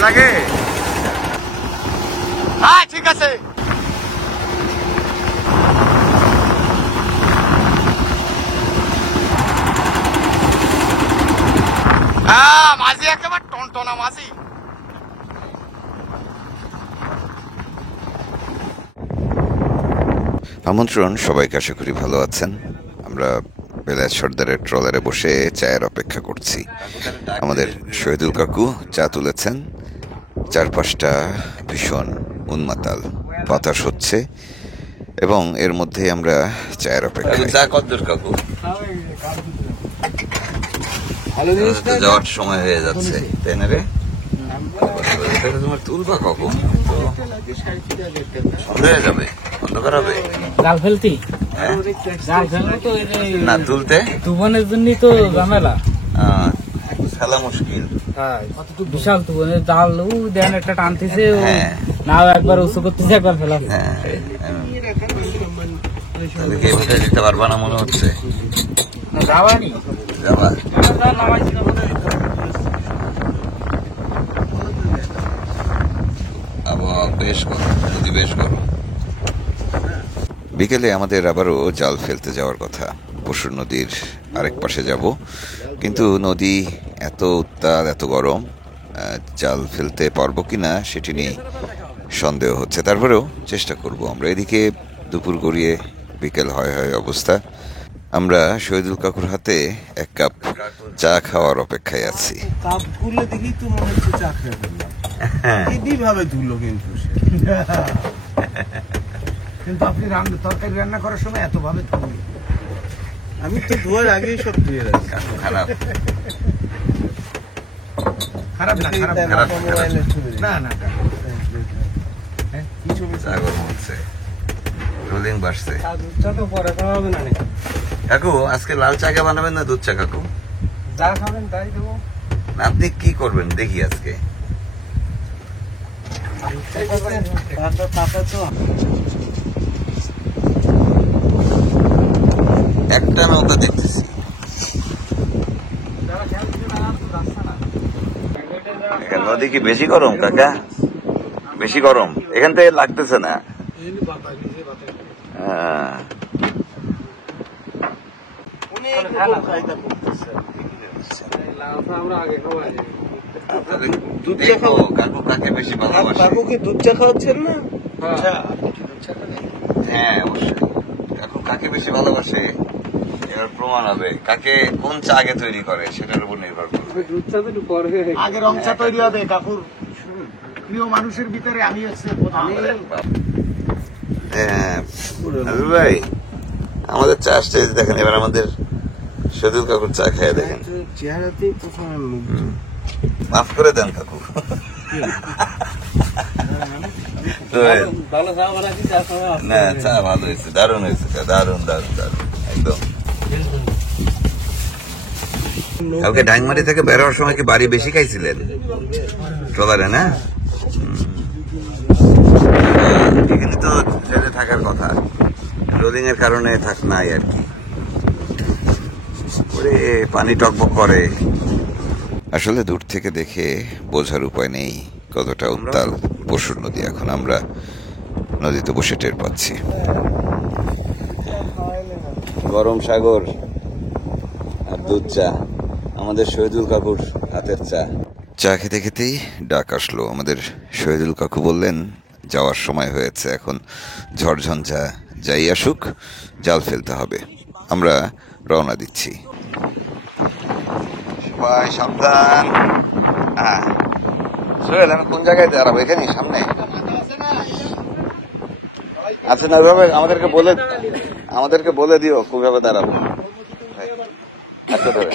ভয় লাগে। হ্যাঁ ঠিক আছে। মাঝি একেবারে টনটনা মাঝি। আমন্ত্রণ সবাইকে, আশা করি ভালো আছেন। আমরা বেলায়েত সর্দারের ট্রলারে বসে চায়ের অপেক্ষা করছি। আমাদের শহীদুল কাকু চা তুলেছেন। চারপাশটা ভীষণ উন্মাতাল, বাতাস হচ্ছে এবং এর মধ্যে আমরা চায়ের অপেক্ষা। চা কদ্দুর কাকু? যাওয়ার সময় হয়ে যাচ্ছে, তাই না রে? তোমার তুলবা কখন? সন্ধ্যা হয়ে যাবে, অন্ধকার হবে। জাল ফেলতি জাল ফেলবো তো না, তুলতে তুফানের জন্যই তো ঝামেলা, ফেলা মুশকিল। বিশাল তুফানের জাল দেন একটা টানতেছে, না একবার উঁচু করতেছে, একবার ফেলা। দিতে পারবা না মনে হচ্ছে। যাওয়ানি যাবা বেশ গরম, নদী বেশ গরম। বিকেলে আমাদের আবারও জাল ফেলতে যাওয়ার কথা। পশুর নদীর আরেক পাশে যাব, কিন্তু নদী এত উত্তাল, এত গরম, জাল ফেলতে পারবো কিনা সেটি নিয়ে সন্দেহ হচ্ছে। তারপরেও চেষ্টা করব আমরা। এদিকে দুপুর গড়িয়ে বিকেল হয় অবস্থা। আমরা শহীদুল কাকুর হাতে এক কাপ চা খাওয়ার অপেক্ষায় আছি। কাপগুলো দেখি তো মনে হচ্ছে চা খেয়ে ফেললাম। এইভাবে ধুলো কিন্তু আপনি তরকারি রান্না করার সময় এত ভাবে ধুলো। আমি তো ধোয়ার আগেই সব ধুয়ে রাখি। খারাপ খারাপ না, খারাপ না, না কিছু চা গরম হচ্ছে, রোলিং বাড়ছে। চা তো পরে খাওয়া হবে না। কাকু আজকে লাল চা কে বানাবেন না দুধ চা? কাকু যা খাবেন তাই দেবো। আপনি কি করবেন দেখি আজকে? একটা নৌকা দেখতেছি, নদী কি বেশি গরম কাকা? বেশি গরম এখান থেকে লাগতেছে না। কাকু কাকে বেশি ভালোবাসে? কাকু কি দুধ চা খাওয়াচ্ছেন না? হ্যাঁ অবশ্যই। কাকু কাকে বেশি ভালোবাসে এবার প্রমাণ হবে। কাকে কোন চা আগে তৈরি করে সেটার উপর নির্ভর করবে। দুধ চা তো একটু পরে, আগে রং চা তৈরি হবে। কাকুর প্রিয় মানুষের ভিতরে আমি হচ্ছে ভাই। আমাদের চা স্টেজ দেখেন, এবার আমাদের শহীদুল কাকুর চা খেয়ে দেখেন। চেহারাতেই প্রথমে মাফ করে দেন কাকু। না চা ভালো হয়েছে, দারুণ হয়েছে, দারুণ দারুণ দারুণ একদম। কালকে ডাইংমারি থেকে বের হওয়ার সময় কি বাড়ি বেশি খাইছিলেন ট্রলারে? না, এখানে তো ট্রেনে থাকার কথা, রোলিং এর কারণে থাক নাই আর কি। পানি টকবক করে। আসলে দূর থেকে দেখে বোঝার উপায় নেই কতটা উত্তাল পশুর নদী। এখন আমরা নদীতে বসে টের পাচ্ছি। গরম সাগর আর দুধ চা, আমাদের শহীদুল কাকুর হাতের চা। চা খেতে খেতেই ডাক আসলো। আমাদের শহীদুল কাকু বললেন যাওয়ার সময় হয়েছে, এখন ঝড়ঝঞ্ঝা যাই আসুক জাল ফেলতে হবে। আমরা রওনা দিচ্ছি। সবাই সাবধান। হ্যাঁ সোহেল, আমি কোন জায়গায় দাঁড়াবো? এখানে সামনে আচ্ছা না, ওইভাবে আমাদেরকে বলে দিও কিভাবে দাঁড়াবো। আচ্ছা ধরে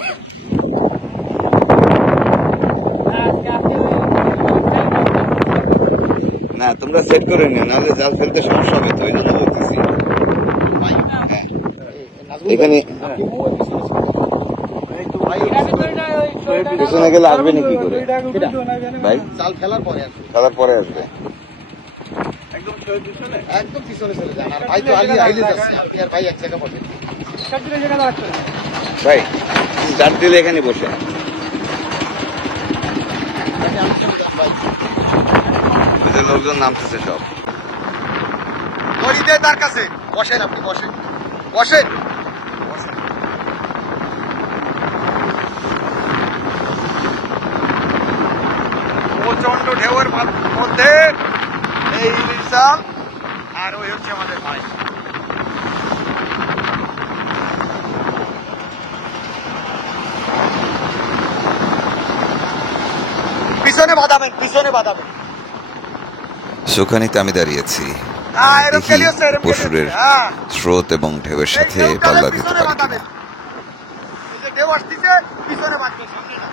না, তোমরা সেট করে নিও, নাহলে জাল ফেলতে সমস্যা হবে। তো এই জন্য বলতেছি এখানে পিছনে গেলে আসবে না কি করে ভাই? জাল ফেলার পরে আসবে। একদম পিছনে চলে যান। আর ভাই তো আইলে যাচ্ছে, আপনি আর ভাই এক জায়গা বসে। ভাই চার দিলে এখানে বসে। লোকজন নামতেছে সব। দড়ি দে তার কাছে, বসেন আপনি, বসেন বসেন বসেন। প্রচন্ড ঢেউয়ের মধ্যে এই ইলিশ জাল, আর ওই হচ্ছে আমাদের ভাই। পিছনে বাঁধাবেন, পিছনে বাঁধাবেন। সুখানিতে আমি দাঁড়িয়েছি, এরম দেখি খেলি হচ্ছে, এরম খেলি পশুরের হচ্ছে, হ্যাঁ। স্রোত এবং ঢেউয়ের সাথে এই ঢেউ পাল্লা গেলে দিতে পিছনে পারি বাঁধাবেন। কিনা। এই যে ঢেউ আসতেছে, পিছনে বাঁধবেন, সামনে না।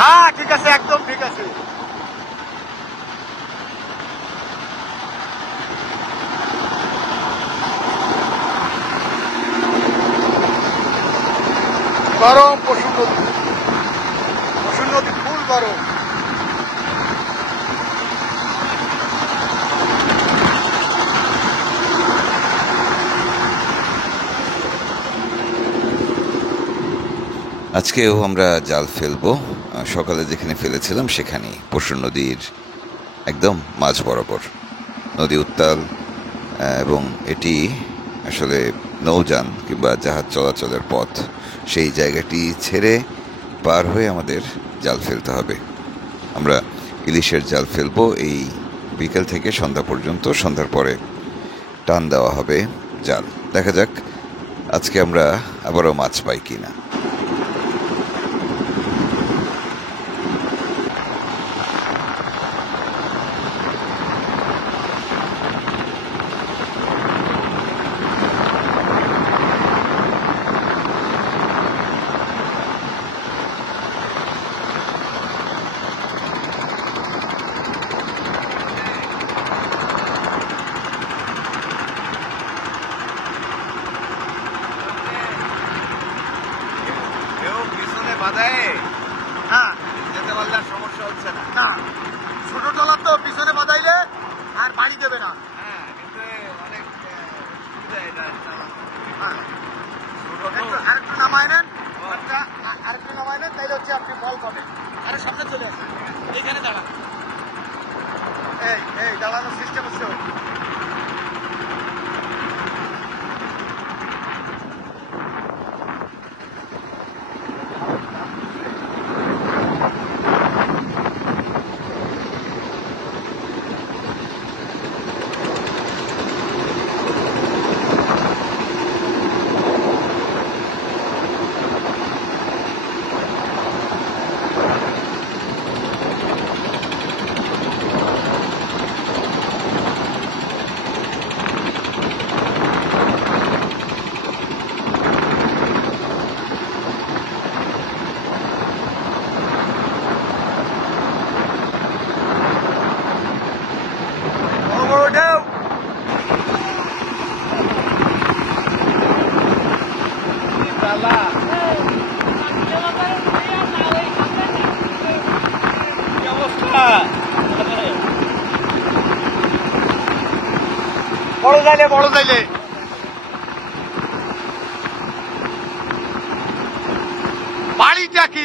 হ্যাঁ ঠিক আছে, একদম ঠিক আছে। গরম পশুর নদী, পশুর নদী ফুল গরম। আজকেও আমরা জাল ফেলবো, সকালে যেখানে ফেলেছিলাম সেখানেই, পশুর নদীর একদম মাঝ বরাবর। নদী উত্তাল, এবং এটি আসলে নৌযান কিংবা জাহাজ চলাচলের পথ। সেই জায়গাটি ছেড়ে পার হয়ে আমাদের জাল ফেলতে হবে। আমরা ইলিশের জাল ফেলবো এই বিকেল থেকে সন্ধ্যা পর্যন্ত। সন্ধ্যার পরে টান দেওয়া হবে জাল। দেখা যাক আজকে আমরা আবারও মাছ পাই কিনা। হ্যাঁ, যেতে পারলে আর সমস্যা হচ্ছে না। না, ছোট ট্রলার তো পিছনে বাঁধাইলে আর বাড়ি দেবে না। হ্যাঁ, আরেকটু নামায় নেন, আরেকটু নামায় নেন, তাইলে হচ্ছে আপনি বল পাবেন। আরে সামনে চলে আসেন, এইখানে দাঁড়ান। এই দাঁড়ানোর সিস্টেম হচ্ছে। বড় যাইলে বাড়িটা কি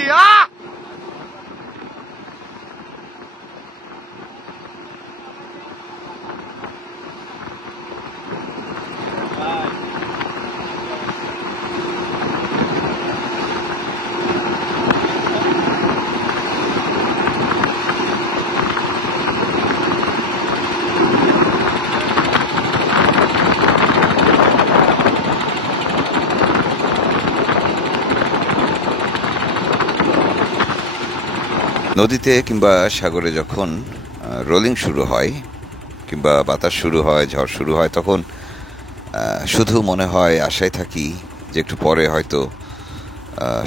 নদীতে কিংবা সাগরে যখন রোলিং শুরু হয় কিংবা বাতাস শুরু হয়, ঝড় শুরু হয়, তখন শুধু মনে হয়, আশায় থাকি যে একটু পরে হয়তো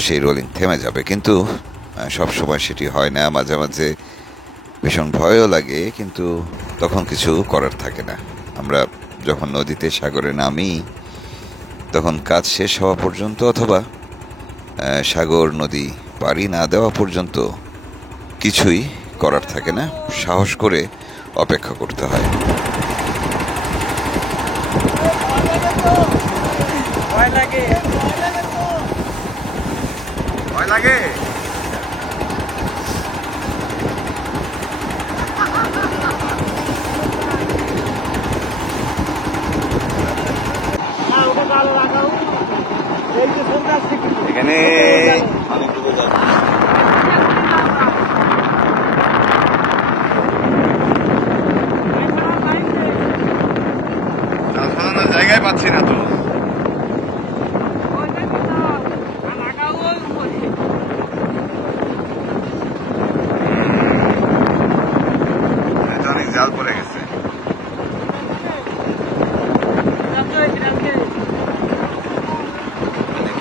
সেই রোলিং থেমে যাবে। কিন্তু সব সময় সেটি হয় না। মাঝে মাঝে ভীষণ ভয়ও লাগে, কিন্তু তখন কিছু করার থাকে না। আমরা যখন নদীতে সাগরে নামি, তখন কাজ শেষ হওয়া পর্যন্ত অথবা সাগর নদী পাড়ি না দেওয়া পর্যন্ত কিছুই করার থাকে না। সাহস করে অপেক্ষা করতে হয়। ভয় লাগে। ভয় লাগে? এখানে অনেক ডুবে যাচ্ছে। জাল ফেলানোর জায়গায় পাচ্ছি না তো। অনেক জাল পড়ে গেছে।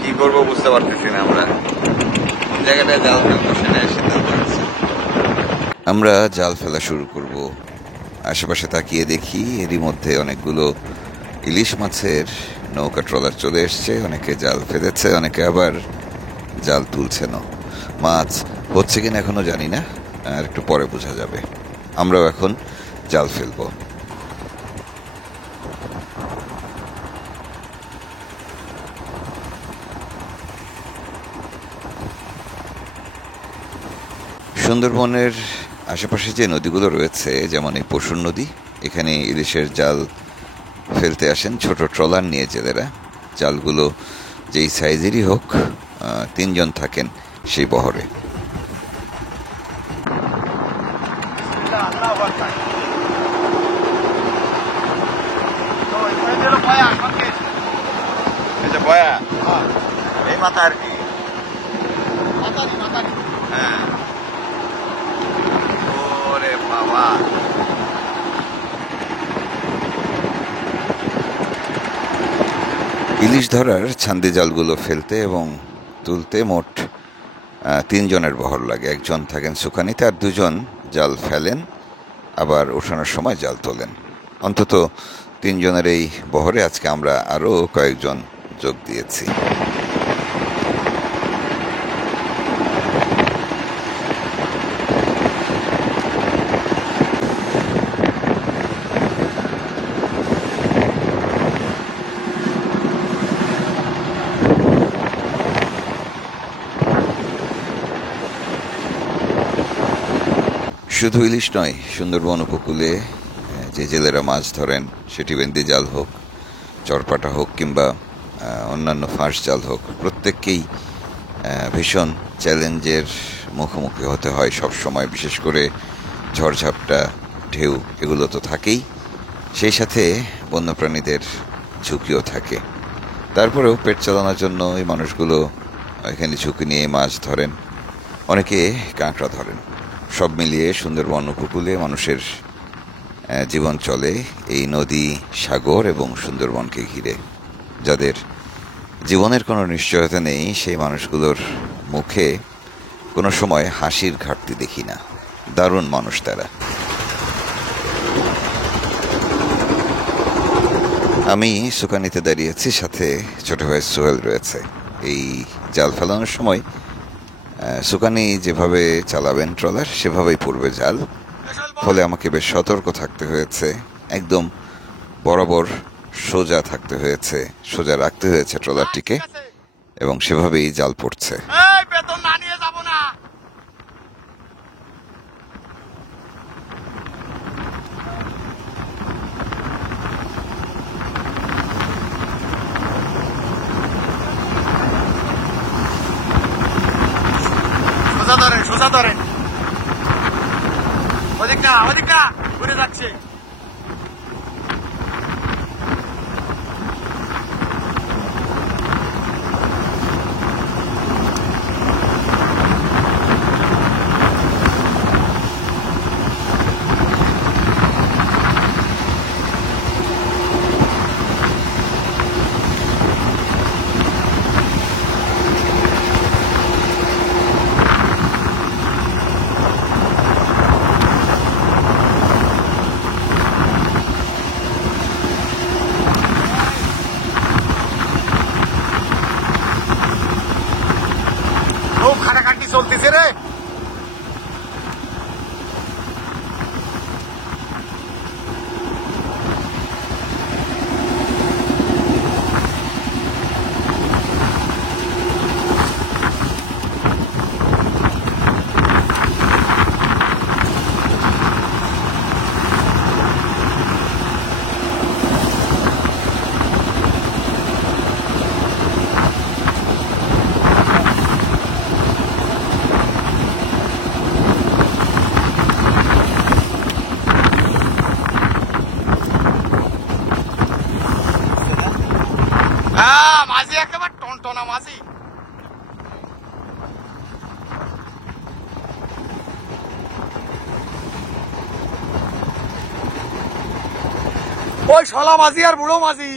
কি করবো বুঝতে পারতেছি না, আমরা কোন জায়গাটায় জাল ফেলবো সেটাই সিদ্ধান্ত নিচ্ছি। আমরা জাল ফেলা শুরু করব। আশেপাশে তাকিয়ে দেখি এরই মধ্যে অনেকগুলো ইলিশ মাছের নৌকা ট্রলার চলে এসছে। অনেকে জাল ফেলেছে, অনেকে আবার জাল তুলছেন। মাছ হচ্ছে কিনা এখনো জানি না, আর একটু পরে বোঝা যাবে। আমরাও এখন জাল ফেলবো। সুন্দরবনের আশেপাশে যে নদীগুলো রয়েছে, যেমন এই পশুর নদী, এখানে ইলিশের জাল ফেলতে আসেন ছোট ট্রলার নিয়ে জেলেরা। জালগুলো যেই সাইজেরই হোক, 3 জন থাকেন সেই বহরে। এই মাথা আর কি, হ্যাঁ। ওরে বাবা, ইলিশ ধরার ছান্দি জালগুলো ফেলতে এবং তুলতে মোট 3 জনের বহর লাগে। একজন থাকেন সুকানিতে, আর 2 জন জাল ফেলেন, আবার ওঠানোর সময় জাল তোলেন। অন্তত 3 জনের এই বহরে আজকে আমরা আরও কয়েকজন যোগ দিয়েছি। শুধু ইলিশ নয়, সুন্দরবন উপকূলে যে জেলেরা মাছ ধরেন, সেটি বেন্দি জাল হোক, চরপাটা হোক, কিংবা অন্যান্য ফাঁস জাল হোক, প্রত্যেককেই ভীষণ চ্যালেঞ্জের মুখোমুখি হতে হয় সব সময়। বিশেষ করে ঝড়ঝাপটা, ঢেউ, এগুলো তো থাকেই, সেই সাথে বন্যপ্রাণীদের ঝুঁকিও থাকে। তারপরেও পেট চালানোর জন্য এই মানুষগুলো এখানে ঝুঁকি নিয়ে মাছ ধরেন, অনেকে কাঁকড়া ধরেন। সব মিলিয়ে সুন্দরবন উপকূলে মানুষের জীবন চলে এই নদী, সাগর এবং সুন্দরবনকে ঘিরে। যাদের জীবনের কোনো নিশ্চয়তা নেই, সেই মানুষগুলোর মুখে কোনো সময় হাসির ঘাটতি দেখি না। দারুণ মানুষ তারা। আমি সুকানিতে দাঁড়িয়েছি, সাথে ছোট ভাই সোহেল রয়েছে। এই জাল ফেলানোর সময় সুকানি যেভাবে চালাবেন ট্রলার, সেভাবেই পড়বে জাল। ফলে আমাকে বেশ সতর্ক থাকতে হয়েছে, একদম বরাবর সোজা থাকতে হয়েছে, সোজা রাখতে হয়েছে ট্রলারটিকে, এবং সেভাবেই জাল পড়ছে। বেতন না নিয়ে যাব না। সোজা ধরেন, সোজা ধরেন, ওদিক না ঘুরে যাচ্ছে। কই শালা মাঝি আর বুড়ো মাঝি?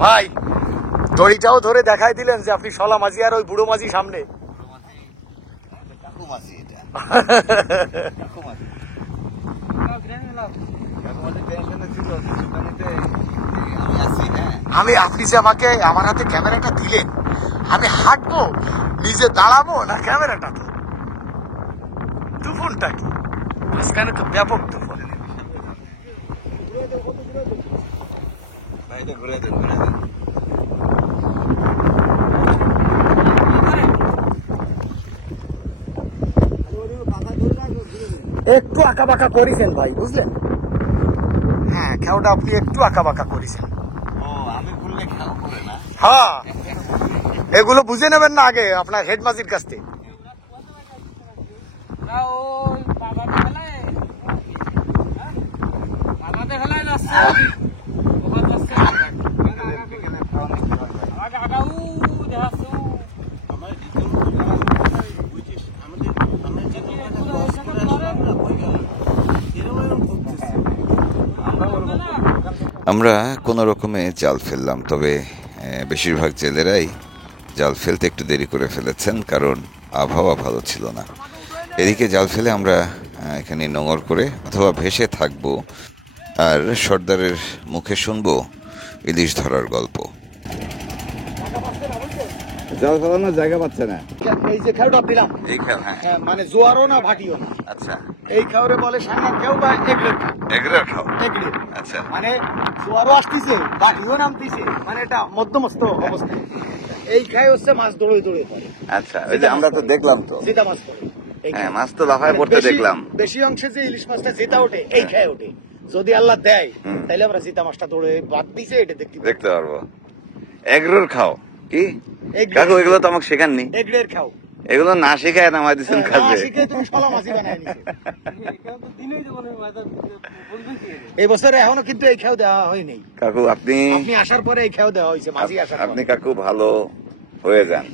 ভাই দড়িটাও ধরে দেখাই দিলেন যে আপনি শালা মাঝি আর ওই বুড়ো মাঝি সামনে। আমি আপনি যে আমাকে আমার হাতে ক্যামেরাটা দিলেন, আমি হাঁটবো নিজে দাঁড়াবো না ক্যামেরাটা তো? তুফানটা কি মাঝখানে তো ব্যাপক তুফান। একটু আঁকা বাঁকা করেছেন ভাই, বুঝলেন? হ্যাঁ, খেয়াটা আপনি একটু আঁকা বাঁকা করেছেন। হ্যাঁ, এগুলো বুঝে নেবেন না আগে আপনার হেড মাঝির কাছ থেকে। আমরা কোনো রকমে জাল ফেললাম, তবে বেশিরভাগ জেলেরাই জাল ফেলতে একটু দেরি করে ফেলেছেন, কারণ আবহাওয়া ভালো ছিল না। এদিকে জাল ফেলে আমরা এখানে নোঙর করে অথবা ভেসে থাকবো, আর সর্দারের মুখে শুনবো ইলিশ ধরার গল্প। জাল ফেলানোর জায়গা পাচ্ছে না। এই যে খেয়াটা দিলাম, এই খেল, হ্যাঁ, মানে জোয়ারও না ভাটিও না। আচ্ছা, এই খাওয়ারে বলে সাঙ্গার খেউ বা এগড়ের খাও। এগরের খাও, এগড়ে আচ্ছা, মানে জোয়ারও আসতেছে, ভাটিও নামতেছে, মানে এটা মধ্যমস্ত অবস্থা। এই খাই হচ্ছে মাছ দৌড়ে দৌড়ে পড়ে। আচ্ছা, ওই যে আমরা তো দেখলাম তো, জেতা মাছ পড়ে। হ্যাঁ, মাছ তো লাফায় পড়তে দেখলাম। বেশি অংশে যে ইলিশ মাছটা জেতা ওঠে, এই খায় ওঠে। যদি আল্লাহ দেয় তাহলে আমরা জেতা মাছটা দৌড়ে বাদ দিছে, এটা দেখতে পারবো। এগরোর খাও কি কাকু? এগুলো তো আমাকে শেখাননি। এগড়ের খাও, এগুলো না শেখায় নামাই দিচ্ছেন কাজে। তুমি শালা মাছই বানায় নিছো। এই বছরে এখনো কিন্তু এই খেয়াও দেওয়া হয়নি কাকু। আপনি আসার পরে এই খেয়াও দেওয়া হয়েছে, মাঝি আসার আপনি কাকু ভালো হয়ে যান।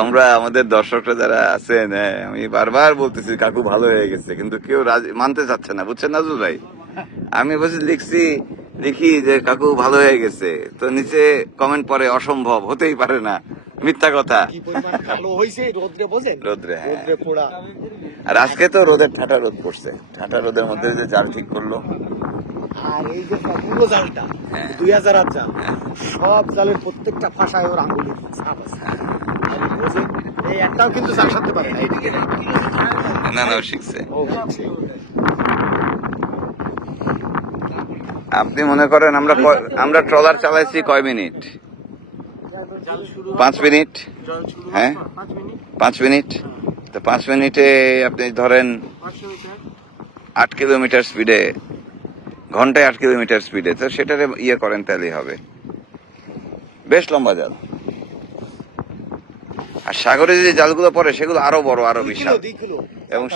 আমরা আমাদের দর্শকরা যারা আছেন, আমি বারবার বলতেছি কাকু ভালো হয়ে গেছে, কিন্তু কেউ মানতে চাচ্ছে না, বুঝছেন নাজুল ভাই? আমি বলছি লিখি যে কাকু ভালো হয়ে গেছে, তো নিচে কমেন্ট পরে অসম্ভব, হতেই পারে না, মিথ্যা কথা। রোদ্রে, হ্যাঁ। আর আজকে তো রোদের ঠাটা রোদ পড়ছে, ঠাটা রোদের মধ্যে যে জাল ঠিক করলো। আর এই যে পুরো জালটা 2000 জাল, সব জালের প্রত্যেকটা ফাঁসায় ওর আঙুলি ছাপ আছে। এই একটাও কিন্তু জাল সারতে পারে না। না, শিখছে। আপনি মনে করেন আমরা ট্রলার চালাইছি কয় মিনিট? 5 মিনিট। হ্যাঁ, 5 মিনিট। তো 5 মিনিটে আপনি ধরেন 8 কিলোমিটার স্পিডে, ঘন্টায় 8 কিলোমিটার স্পিডে, তো সেটারে ইয়ে করেন তাহলেই হবে। বেশ লম্বা জাল। আর সাগরে যে জালগুলো পড়ে সেগুলো আরো বড়, আরো বিশাল, এবং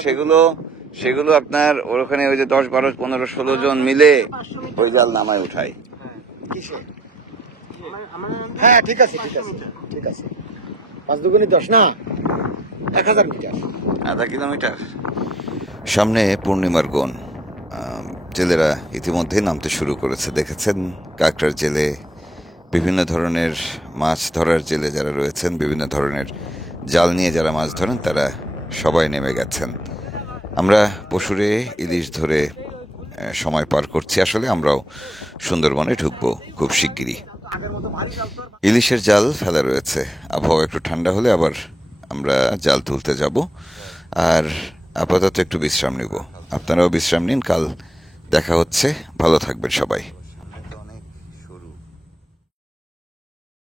সেগুলো আপনার ওখানে ওই যে 10, 12, 15, 16 জন মিলে ওই জাল নামায় উঠায়। হ্যাঁ, ঠিক আছে। 5 দুগুণে 10 না, 1000 মিটার, আধা কিলোমিটার। সামনে পূর্ণিমার গণ, জেলেরা ইতিমধ্যেই নামতে শুরু করেছে। দেখেছেন কাঁকড়ার জেলে, বিভিন্ন ধরনের মাছ ধরার জেলে যারা রয়েছেন, বিভিন্ন ধরনের জাল নিয়ে যারা মাছ ধরেন, তারা সবাই নেমে গেছেন। আমরা পশুরে ইলিশ ধরে সময় পার করছি। আসলে আমরাও সুন্দরবনে ঢুকবো খুব শিগগিরই। ইলিশের জাল ফেলা রয়েছে, আবহাওয়া একটু ঠান্ডা হলে আবার আমরা জাল তুলতে যাব। আর আপাতত একটু বিশ্রাম নিব। আপনারাও বিশ্রাম নিন, কাল দেখা হচ্ছে। ভালো থাকবেন সবাই।